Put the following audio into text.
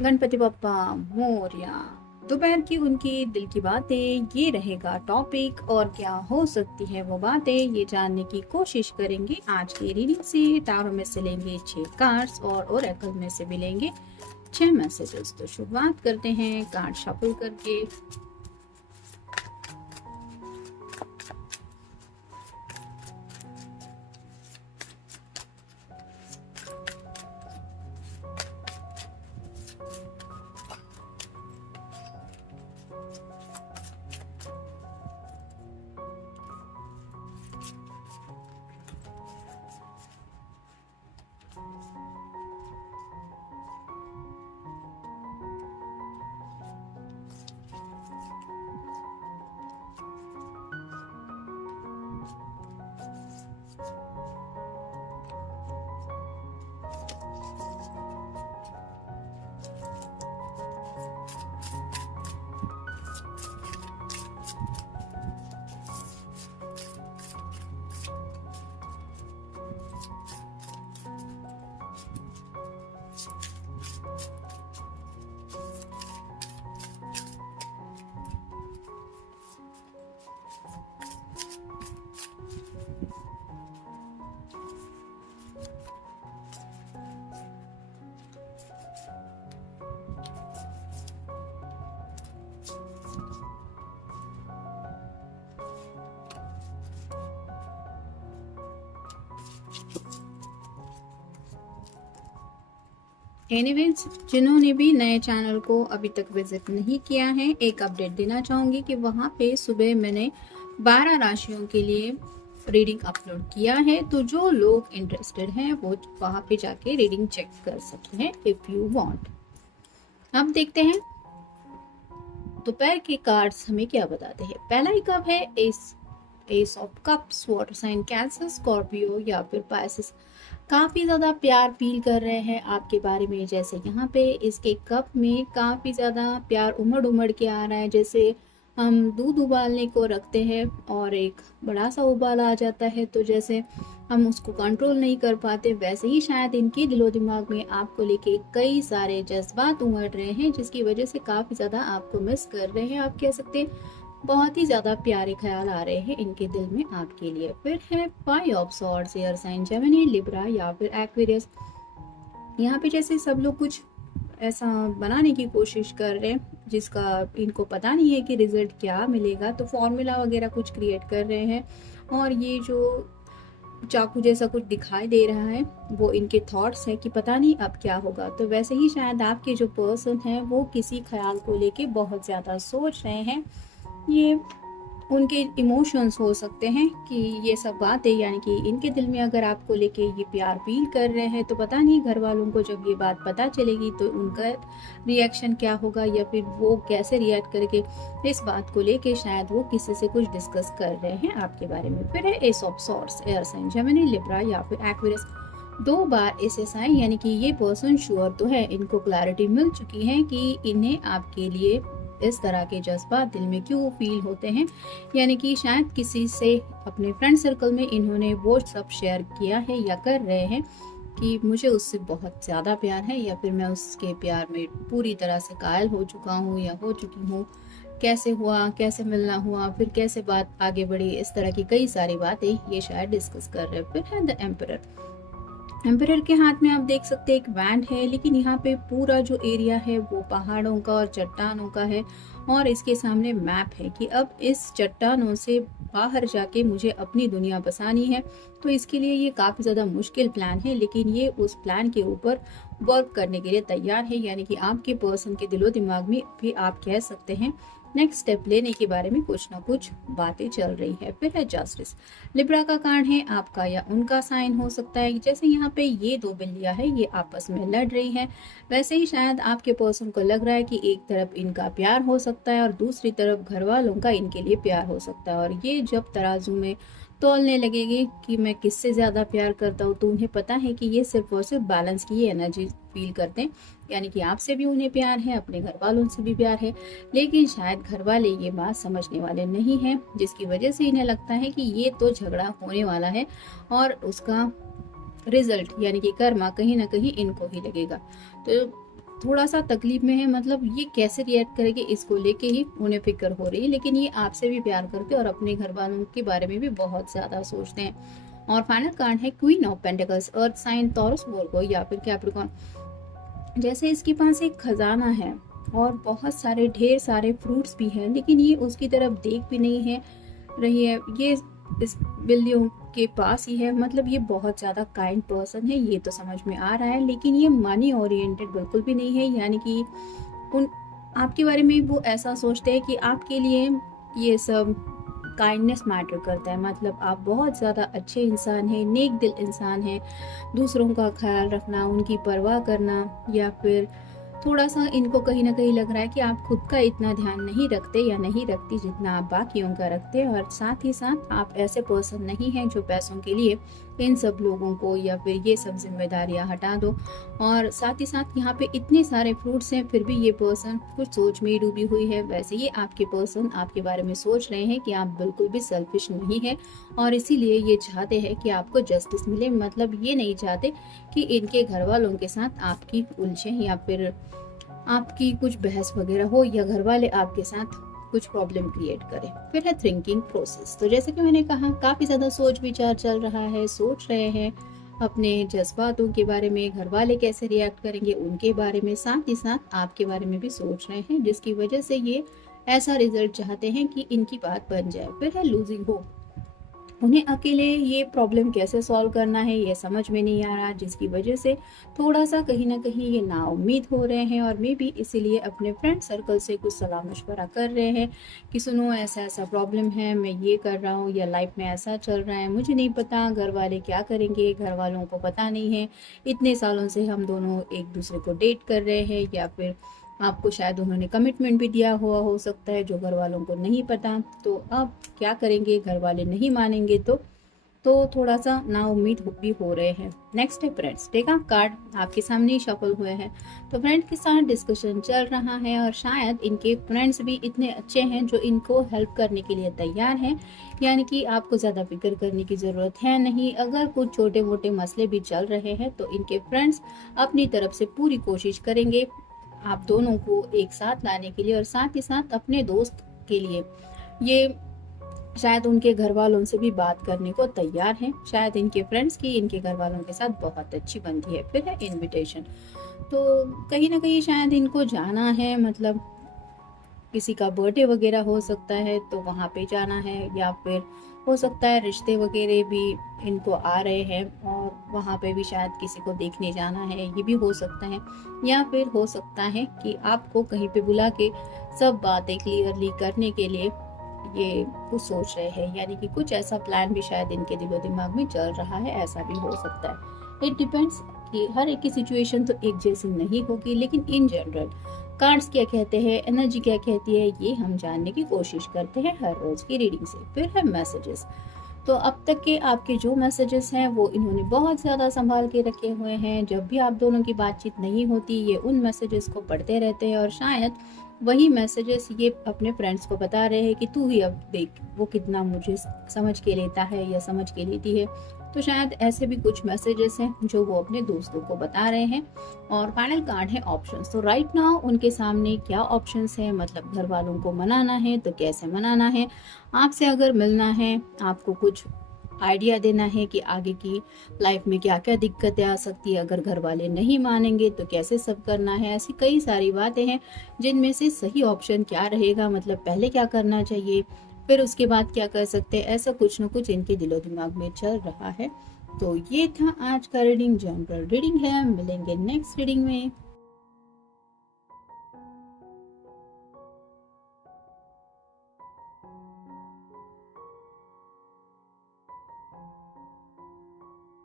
गणपति बप्पा मोरया। दोपहर की उनकी दिल की बातें, ये रहेगा टॉपिक। और क्या हो सकती है वो बातें, ये जानने की कोशिश करेंगे आज की रीडिंग से। टारो में से लेंगे 6 कार्ड्स और ओरेकल में से मिलेंगे 6 मैसेजेस। तो शुरुआत करते हैं कार्ड शफल करके। एनीवेज, जिन्होंने भी नए चैनल को अभी तक विजिट नहीं किया है, एक अपडेट देना चाहूंगी कि वहाँ पे सुबह मैंने 12 राशियों के लिए रीडिंग अपलोड किया है। तो जो लोग इंटरेस्टेड हैं वो वहाँ पे जाके रीडिंग चेक कर सकते हैं इफ यू वांट। अब देखते हैं दोपहर के कार्ड्स हमें क्या बताते हैं। पहला ही कप है ace of cups, water sign Cancer, Scorpio या फिर पाइसेस। काफी ज्यादा प्यार फील कर रहे हैं आपके बारे में। जैसे यहाँ पे इसके कप में काफी ज्यादा प्यार उमड़ उमड़ के आ रहा है। जैसे हम दूध उबालने को रखते हैं और एक बड़ा सा उबाल आ जाता है, तो जैसे हम उसको कंट्रोल नहीं कर पाते, वैसे ही शायद इनके दिलो दिमाग में आपको लेके कई सारे जज्बात उमड़ रहे हैं, जिसकी वजह से काफी ज्यादा आपको मिस कर रहे हैं। आप कह सकते हैं बहुत ही ज्यादा प्यारे ख्याल आ रहे हैं इनके दिल में आपके लिए। फिर है 5 of swords, air sign Gemini, Libra या फिर एक्वेरियस। यहाँ पे जैसे सब लोग कुछ ऐसा बनाने की कोशिश कर रहे हैं जिसका इनको पता नहीं है कि रिजल्ट क्या मिलेगा, तो फॉर्मूला वगैरह कुछ क्रिएट कर रहे हैं। और ये जो चाकू जैसा कुछ दिखाई दे रहा है वो इनके थॉट्स है कि पता नहीं अब क्या होगा। तो वैसे ही शायद आपके जो पर्सन है वो किसी ख्याल को लेके बहुत ज़्यादा सोच रहे हैं। ये उनके इमोशंस हो सकते हैं कि ये सब बातें, यानी कि इनके दिल में अगर आपको लेके ये प्यार फील कर रहे हैं, तो पता नहीं घर वालों को जब ये बात पता चलेगी तो उनका रिएक्शन क्या होगा, या फिर वो कैसे रिएक्ट करके इस बात को लेके शायद वो किसी से कुछ डिस्कस कर रहे हैं आपके बारे में। फिर है ace of swords, air sign Gemini, Libra या फिर एक्वेरियस। 2 बार एसएसआई, यानी कि ये पर्सन श्योर तो है, इनको क्लैरिटी मिल चुकी है कि इन्हें आपके लिए इस तरह के जज्बात दिल में क्यों फील होते हैं। यानी कि शायद किसी से अपने फ्रेंड सर्कल में इन्होंने वो सब शेयर किया है या कर रहे हैं कि मुझे उससे बहुत ज़्यादा प्यार है, या फिर मैं उसके प्यार में पूरी तरह से कायल हो चुका हूँ या हो चुकी हूँ। कैसे हुआ, कैसे मिलना हुआ, फिर कैसे बात आगे बढ़ी, इस तरह की कई सारी बातें ये शायद डिस्कस कर रहे हैं। फिर है द एम्परर। एम्परर के हाथ में आप देख सकते हैं एक बैंड है, लेकिन यहाँ पे पूरा जो एरिया है वो पहाड़ों का और चट्टानों का है। और इसके सामने मैप है कि अब इस चट्टानों से बाहर जाके मुझे अपनी दुनिया बसानी है। तो इसके लिए ये काफ़ी ज़्यादा मुश्किल प्लान है, लेकिन ये उस प्लान के ऊपर वर्क करने के लिए तैयार है। यानी कि आपके पर्सन के दिलो दिमाग में भी आप कह सकते हैं नेक्स्ट स्टेप लेने के बारे में कुछ ना कुछ बातें चल रही है। फिर है जस्टिस। लिब्रा का कार्ड है, आपका या उनका साइन हो सकता है। जैसे यहाँ पे ये 2 बिल्लियां है, ये आपस में लड़ रही है, वैसे ही शायद आपके पर्सन को लग रहा है कि एक तरफ इनका प्यार हो सकता है और दूसरी तरफ घर वालों का इनके लिए प्यार हो सकता है। और ये जब तराजू में तौलने लगेगी कि मैं किससे ज़्यादा प्यार करता हूँ, तो उन्हें पता है कि ये सिर्फ और सिर्फ बैलेंस की एनर्जी फील करते हैं। यानी कि आपसे भी उन्हें प्यार है, अपने घर वालों से भी प्यार है, लेकिन शायद घर वाले ये बात समझने वाले नहीं हैं, जिसकी वजह से इन्हें लगता है कि ये तो झगड़ा होने वाला है और उसका रिजल्ट यानी कि कर्मा कहीं ना कहीं इनको ही लगेगा। तो थोड़ा सा तकलीफ में है, मतलब ये कैसे रिएक्ट करेंगे इसको लेके ही उन्हें फिक्र हो रही है। लेकिन ये आपसे भी प्यार करते और अपने घर वालों के बारे में भी बहुत ज़्यादा सोचते हैं। और फाइनल कार्ड है queen of pentacles, earth sign, Taurus, Virgo या फिर कैप्रिकॉर्न। जैसे इसके पास एक खजाना है और बहुत सारे ढेर सारे फ्रूट्स भी हैं, लेकिन ये उसकी तरफ देख भी नहीं है रही है। ये इस बिल्लियों के पास ही है, मतलब ये बहुत ज़्यादा काइंड पर्सन है, ये तो समझ में आ रहा है। लेकिन ये मनी ओरिएंटेड बिल्कुल भी नहीं है, यानी कि उन आपके बारे में वो ऐसा सोचते हैं कि आपके लिए ये सब काइंडनेस मैटर करता है। मतलब आप बहुत ज़्यादा अच्छे इंसान हैं, नेक दिल इंसान हैं। दूसरों का ख्याल रखना, उनकी परवाह करना, या फिर थोड़ा सा इनको कहीं ना कहीं लग रहा है कि आप खुद का इतना ध्यान नहीं रखते या नहीं रखती जितना आप बाकियों का रखते हैं। और साथ ही साथ आप ऐसे पर्सन नहीं हैं जो पैसों के लिए इन सब लोगों को या फिर ये सब जिम्मेदारियां हटा दो। और साथ ही साथ यहाँ पे इतने सारे फ्रूट्स हैं, फिर भी ये पर्सन कुछ सोच में डूबी हुई है। वैसे ये आपके पर्सन आपके बारे में सोच रहे हैं कि आप बिल्कुल भी सेल्फिश नहीं है, और इसीलिए ये चाहते हैं कि आपको जस्टिस मिले। मतलब ये नहीं चाहते कि इनके घर वालों के साथ आपकी उलझे या फिर आपकी कुछ बहस वगैरह हो, या घर वाले आपके साथ कुछ प्रॉब्लम क्रिएट करें। फिर है थिंकिंग प्रोसेस। तो जैसे कि मैंने कहा, काफ़ी ज़्यादा सोच विचार चल रहा है, सोच रहे हैं अपने जज्बातों के बारे में, घर वाले कैसे रिएक्ट करेंगे उनके बारे में, साथ ही साथ आपके बारे में भी सोच रहे हैं, जिसकी वजह से ये ऐसा रिजल्ट चाहते हैं कि इनकी बात बन जाए। फिर है लूजिंग होप। उन्हें अकेले ये प्रॉब्लम कैसे सॉल्व करना है ये समझ में नहीं आ रहा, जिसकी वजह से थोड़ा सा कहीं ना कहीं ये नाउम्मीद हो रहे हैं। और मे बी इसीलिए अपने फ्रेंड सर्कल से कुछ सलाह मशवरा कर रहे हैं कि सुनो, ऐसा ऐसा प्रॉब्लम है, मैं ये कर रहा हूँ, या लाइफ में ऐसा चल रहा है, मुझे नहीं पता घर वाले क्या करेंगे, घर वालों को पता नहीं है। इतने सालों से हम दोनों एक दूसरे को डेट कर रहे हैं, या फिर आपको शायद उन्होंने कमिटमेंट भी दिया हुआ हो सकता है जो घर वालों को नहीं पता। तो अब क्या करेंगे, घर वाले नहीं मानेंगे तो थोड़ा सा नाउम्मीद भी हो रहे हैं। नेक्स्ट है फ्रेंड्स। देखा कार्ड आपके सामने ही शफल हुए हैं, तो फ्रेंड के साथ डिस्कशन चल रहा है और शायद इनके फ्रेंड्स भी इतने अच्छे हैं जो इनको हेल्प करने के लिए तैयार हैं। यानी कि आपको ज़्यादा फिक्र करने की ज़रूरत है नहीं। अगर कुछ छोटे मोटे मसले भी चल रहे हैं तो इनके फ्रेंड्स अपनी तरफ से पूरी कोशिश करेंगे आप दोनों को एक साथ लाने के लिए, और साथ ही साथ अपने दोस्त के लिए ये शायद उनके घर वालों से भी बात करने को तैयार हैं। शायद इनके फ्रेंड्स की इनके घर वालों के साथ बहुत अच्छी बनती है। फिर है इनविटेशन। तो कहीं ना कहीं शायद इनको जाना है, मतलब किसी का बर्थडे वगैरह हो सकता है तो वहाँ पे जाना है, या फिर हो सकता है रिश्ते वगैरह भी इनको आ रहे हैं और वहाँ पे भी शायद किसी को देखने जाना है, ये भी हो सकता है। या फिर हो सकता है कि आपको कहीं पे बुला के सब बातें क्लियरली करने के लिए ये कुछ सोच रहे हैं, यानी कि कुछ ऐसा प्लान भी शायद इनके दिलो दिमाग में चल रहा है, ऐसा भी हो सकता है। इट डिपेंड्स कि हर एक की सिचुएशन तो एक जैसी नहीं होगी, लेकिन इन जनरल कार्ड्स क्या कहते हैं, एनर्जी क्या कहती है, ये हम जानने की कोशिश करते हैं हर रोज की रीडिंग से। फिर है मैसेजेस। तो अब तक के आपके जो मैसेजेस हैं वो इन्होंने बहुत ज़्यादा संभाल के रखे हुए हैं। जब भी आप दोनों की बातचीत नहीं होती ये उन मैसेजेस को पढ़ते रहते हैं, और शायद वही मैसेजेस ये अपने फ्रेंड्स को बता रहे हैं कि तू ही अब देख वो कितना मुझे समझ के लेता है या समझ के लेती है। तो शायद ऐसे भी कुछ मैसेजेस हैं जो वो अपने दोस्तों को बता रहे हैं। और फाइनल कार्ड है ऑप्शंस। तो राइट नाउ उनके सामने क्या ऑप्शंस है, मतलब घर वालों को मनाना है तो कैसे मनाना है, आपसे अगर मिलना है, आपको कुछ आइडिया देना है कि आगे की लाइफ में क्या क्या दिक्कतें आ सकती है, अगर घर वाले नहीं मानेंगे तो कैसे सब करना है। ऐसी कई सारी बातें हैं जिनमें से सही ऑप्शन क्या रहेगा, मतलब पहले क्या करना चाहिए फिर उसके बाद क्या कर सकते हैं, ऐसा कुछ न कुछ इनके दिलो दिमाग में चल रहा है। तो ये था आज का रीडिंग, जनरल रीडिंग है। मिलेंगे नेक्स्ट रीडिंग में।